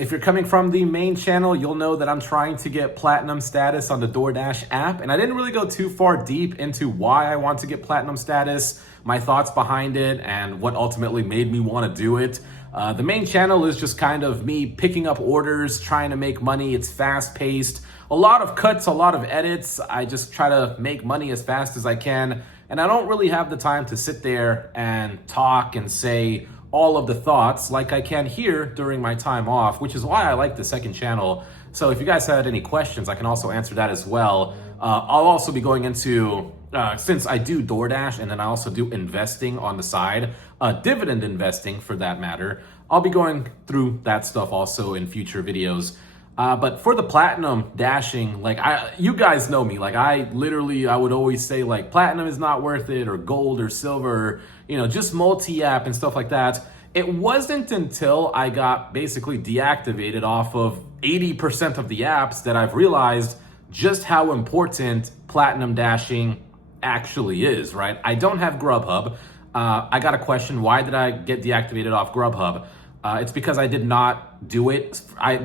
If you're coming from the main channel, you'll know that I'm trying to get platinum status on the DoorDash app. And I didn't really go too far deep into why I want to get platinum status, my thoughts behind it, and what ultimately made me want to do it. The main channel is just kind of me picking up orders, trying to make money. It's fast paced, a lot of cuts, a lot of edits. I just try to make money as fast as I can. And I don't really have the time to sit there and talk and say all of the thoughts like I can here during my time off, which is why I like the second channel. So if you guys had any questions, I can also answer that as well. I'll also be going into, since I do DoorDash and then I also do investing on the side, dividend investing for that matter, I'll be going through that stuff also in future videos. But for the platinum dashing, like you guys know me, like I would always say like platinum is not worth it, or gold or silver, just multi-app and stuff like that. It wasn't until I got basically deactivated off of 80% of the apps that I've realized just how important platinum dashing actually is, right? I don't have Grubhub. I got a question, why did I get deactivated off Grubhub? It's because I did not do it. I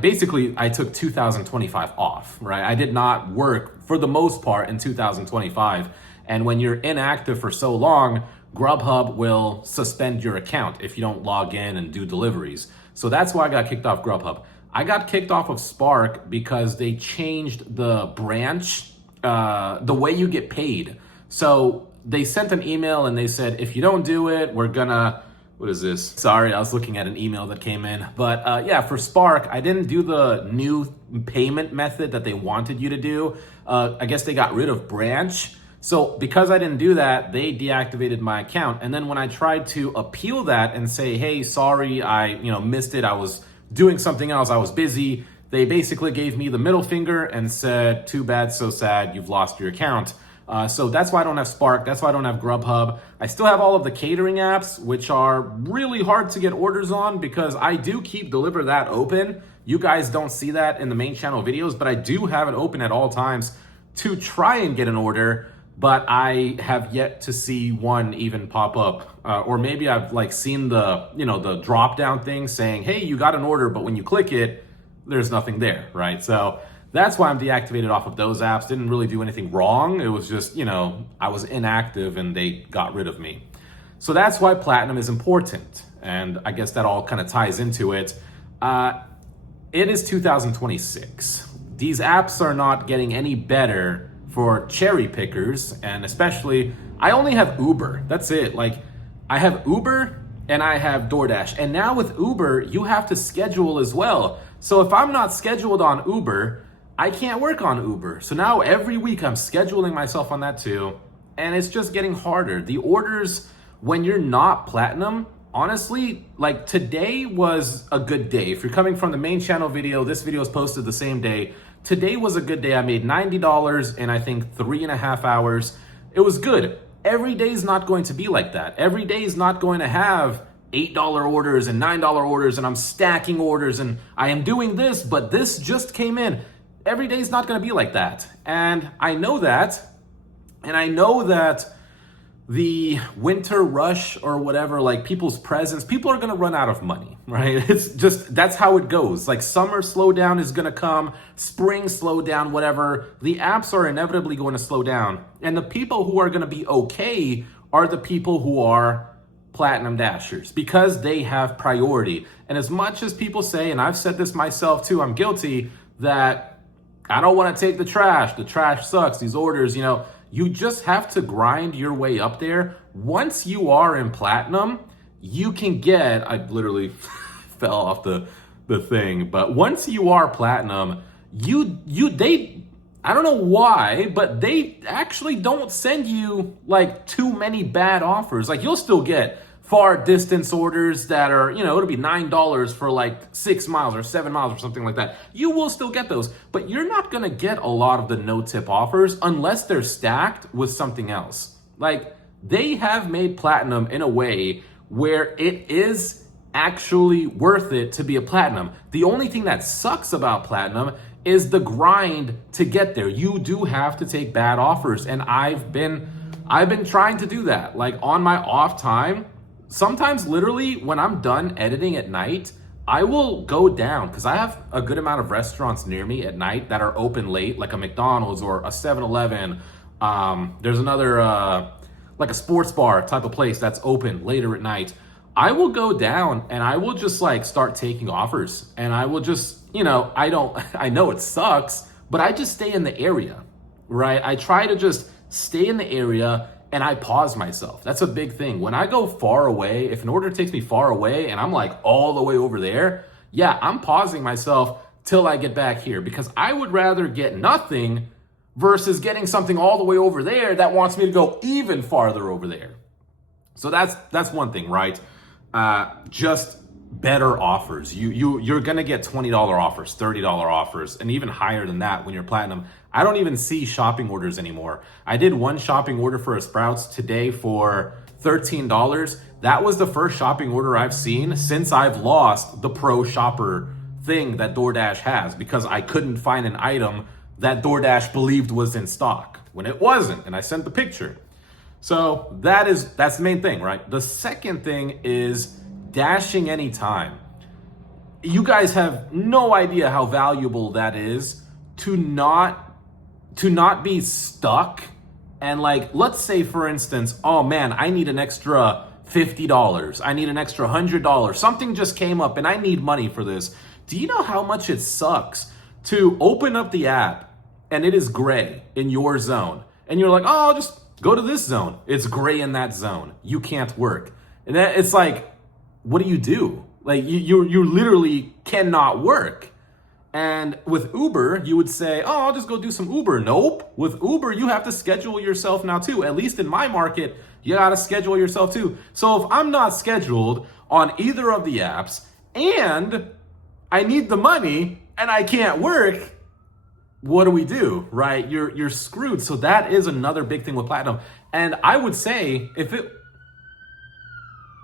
took 2025 off, right? I did not work for the most part in 2025. And when you're inactive for so long, Grubhub will suspend your account if you don't log in and do deliveries. So that's why I got kicked off Grubhub. I got kicked off of Spark because they changed the branch, the way you get paid. So they sent an email and they said, if you don't do it, we're gonna, what is this? Sorry, I was looking at an email that came in. But yeah, for Spark, I didn't do the new payment method that they wanted you to do. I guess they got rid of branch. So because I didn't do that, they deactivated my account. And then when I tried to appeal that and say, hey, sorry, I missed it, I was doing something else, I was busy, they basically gave me the middle finger and said, too bad, so sad, you've lost your account. So that's why I don't have Spark. That's why I don't have Grubhub. I still have all of the catering apps, which are really hard to get orders on because I do keep Deliver That open. You guys don't see that in the main channel videos, but I do have it open at all times to try and get an order, but I have yet to see one even pop up. Or maybe I've seen the, the drop down thing saying, hey, you got an order, but when you click it, there's nothing there, right? So that's why I'm deactivated off of those apps. Didn't really do anything wrong. It was just, I was inactive and they got rid of me. So that's why platinum is important. And I guess that all kind of ties into it. It is 2026. These apps are not getting any better for cherry pickers. And especially, I only have Uber. That's it. I have Uber and I have DoorDash. And now with Uber, you have to schedule as well. So if I'm not scheduled on Uber, I can't work on Uber. So now every week I'm scheduling myself on that too. And it's just getting harder. The orders, when you're not platinum, honestly, today was a good day. If you're coming from the main channel video, this video is posted the same day. Today was a good day. I made $90 in I think 3.5 hours. It was good. Every day is not going to be like that. Every day is not going to have $8 orders and $9 orders and I'm stacking orders and I am doing this, but this just came in. Every day is not going to be like that. And I know that. And I know that the winter rush or whatever, people's presents, people are going to run out of money, right? It's just, that's how it goes. Summer slowdown is going to come, spring slowdown, whatever. The apps are inevitably going to slow down. And the people who are going to be okay are the people who are platinum dashers because they have priority. And as much as people say, and I've said this myself too, I'm guilty, that I don't want to take the trash sucks, these orders, you just have to grind your way up there. Once you are in platinum, you can get, I literally fell off the thing, but once you are platinum, I don't know why, but they actually don't send you too many bad offers. You'll still get far distance orders that are, it'll be $9 for 6 miles or 7 miles or something like that. You will still get those, but you're not gonna get a lot of the no tip offers unless they're stacked with something else. They have made platinum in a way where it is actually worth it to be a platinum. The only thing that sucks about platinum is the grind to get there. You do have to take bad offers, and I've been trying to do that. On my off time, sometimes literally when I'm done editing at night, I will go down because I have a good amount of restaurants near me at night that are open late, like a McDonald's or a 7-Eleven. There's another, like a sports bar type of place that's open later at night. I will go down and I will just like start taking offers, and I will just, I know it sucks, but I just stay in the area, right? I try to just stay in the area and I pause myself. That's a big thing. When I go far away, if an order takes me far away and I'm like all the way over there, yeah, I'm pausing myself till I get back here, because I would rather get nothing versus getting something all the way over there that wants me to go even farther over there. So that's one thing, right? Just better offers. You're gonna get $20 offers, $30 offers, and even higher than that when you're platinum. I don't even see shopping orders anymore. I did one shopping order for a Sprouts today for $13. That was the first shopping order I've seen since I've lost the pro shopper thing that DoorDash has, because I couldn't find an item that DoorDash believed was in stock when it wasn't, and I sent the picture. So that's the main thing, right? The second thing is dashing anytime. You guys have no idea how valuable that is to not be stuck. And like, let's say for instance, oh man, I need an extra $50. I need an extra $100. Something just came up and I need money for this. Do you know how much it sucks to open up the app and it is gray in your zone? And you're like, oh, I'll just go to this zone. It's gray in that zone. You can't work. And then it's like, what do you do? Like you literally cannot work. And with Uber, you would say, oh, I'll just go do some Uber. Nope. With Uber, you have to schedule yourself now too. At least in my market, you got to schedule yourself too. So if I'm not scheduled on either of the apps and I need the money and I can't work, what do we do, right? You're screwed. So that is another big thing with platinum. And I would say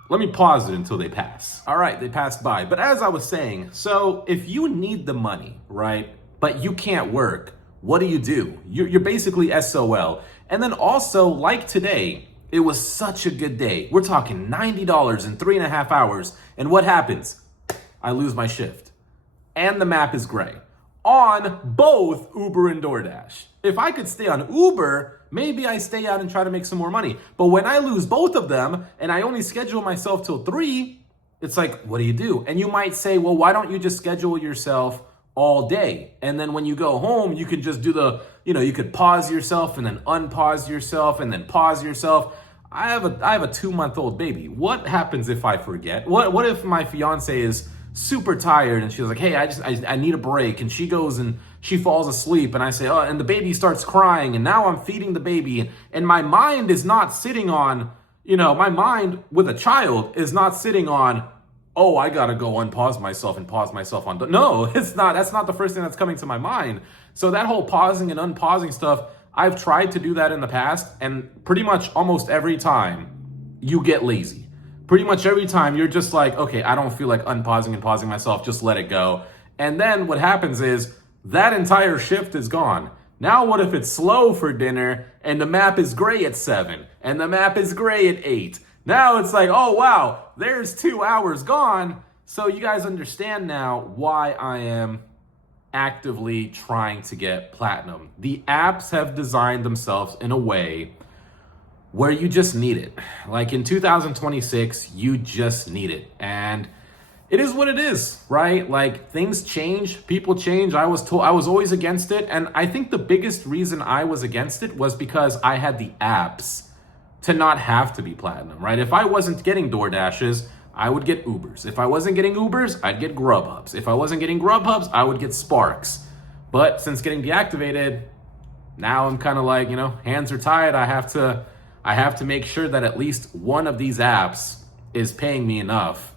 let me pause it until they pass. All right, they passed by. But as I was saying, so if you need the money, right, but you can't work, what do? You're basically SOL. And then also, like today, it was such a good day. We're talking $90 in 3.5 hours. And what happens? I lose my shift. And the map is gray on both Uber and DoorDash. If I could stay on Uber, maybe I stay out and try to make some more money. But when I lose both of them and I only schedule myself till 3, it's like, what do? And you might say, well, why don't you just schedule yourself all day? And then when you go home, you could just do you could pause yourself and then unpause yourself and then pause yourself. I have a 2-month-old baby. What happens if I forget? What if my fiance is super tired and she's like, hey, I need a break, and she goes and she falls asleep, and I say, oh, and the baby starts crying, and now I'm feeding the baby, and my mind is not sitting on, my mind with a child is not sitting on, oh, I gotta go unpause myself and pause myself on. No, it's not. That's not the first thing that's coming to my mind. So that whole pausing and unpausing stuff, I've tried to do that in the past, and pretty much almost every time you get lazy. Pretty much every time you're just like, okay, I don't feel like unpausing and pausing myself, just let it go. And then what happens is that entire shift is gone. Now what if it's slow for dinner and the map is gray at 7 and the map is gray at 8? Now it's like, oh wow, there's 2 hours gone. So you guys understand now why I am actively trying to get platinum. The apps have designed themselves in a way where you just need it. Like in 2026, you just need it. And it is what it is, right? Like things change, people change. I was always against it. And I think the biggest reason I was against it was because I had the apps to not have to be platinum, right? If I wasn't getting DoorDashes, I would get Ubers. If I wasn't getting Ubers, I'd get Grubhubs. If I wasn't getting Grubhubs, I would get Sparks. But since getting deactivated, now I'm kind of like, hands are tied. I have to make sure that at least one of these apps is paying me enough.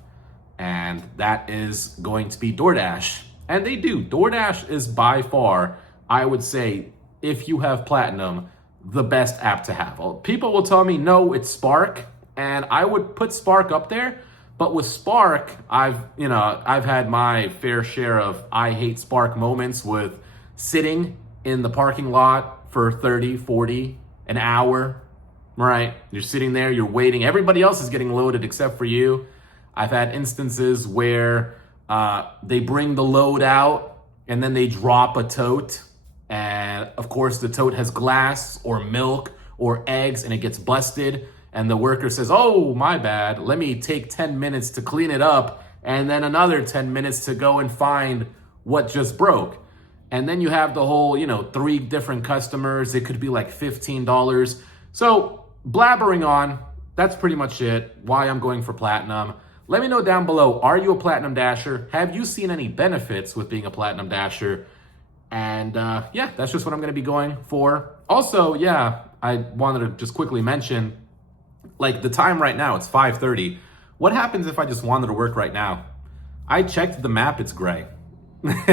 And that is going to be DoorDash. And they do. DoorDash is by far, I would say, if you have platinum, the best app to have. People will tell me, no, it's Spark. And I would put Spark up there. But with Spark, I've had my fair share of I hate Spark moments with sitting in the parking lot for 30, 40, an hour. Right? You're sitting there, you're waiting. Everybody else is getting loaded except for you. I've had instances where They bring the load out and then they drop a tote. And of course, the tote has glass or milk or eggs and it gets busted. And the worker says, oh, my bad. Let me take 10 minutes to clean it up. And then another 10 minutes to go and find what just broke. And then you have the whole, 3 different customers. It could be like $15. So blabbering on, that's pretty much it. Why I'm going for Platinum. Let me know down below, are you a Platinum Dasher? Have you seen any benefits with being a Platinum Dasher? And yeah, that's just what I'm going to be going for. Also, yeah, I wanted to just quickly mention, like the time right now, it's 5:30. What happens if I just wanted to work right now? I checked the map, it's gray.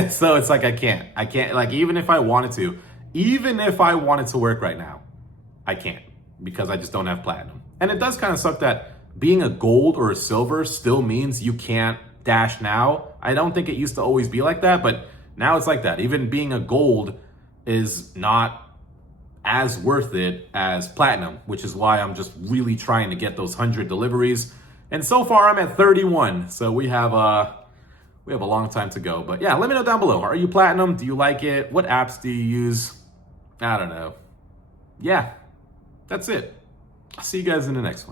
So it's like I can't, like even if I wanted to work right now, I can't because I just don't have Platinum. And it does kind of suck that being a gold or a silver still means you can't dash now. I don't think it used to always be like that, but now it's like that. Even being a gold is not as worth it as Platinum, which is why I'm just really trying to get those 100 deliveries. And so far I'm at 31. So we have a long time to go. But yeah, let me know down below. Are you Platinum? Do you like it? What apps do you use? I don't know. Yeah, that's it. I'll see you guys in the next one.